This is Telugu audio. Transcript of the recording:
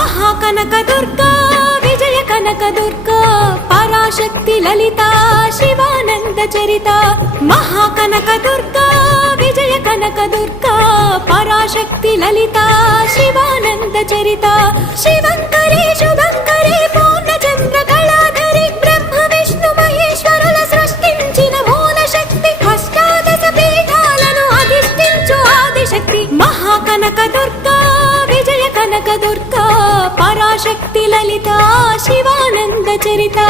మహాకనక దుర్గా విజయ కనక దుర్గా పరాశక్తి లలిత శివానంద చరిత మహాకనక దుర్గా విజయ కనక దుర్గా పరాశక్తి లలిత శివానంద చరిత శివంకరి శుభంకరి పూర్ణచంద్ర కళాధరి బ్రహ్మ విష్ణు మహేశ్వరుల సృష్టించిన మూల శక్తి అష్టాదశ పీఠాలను అధిష్ఠించు ఆదిశక్తి మహాకనక దుర్గా విజయ కనక దుర్గా పరాశక్తి లలిత శివానంద చరిత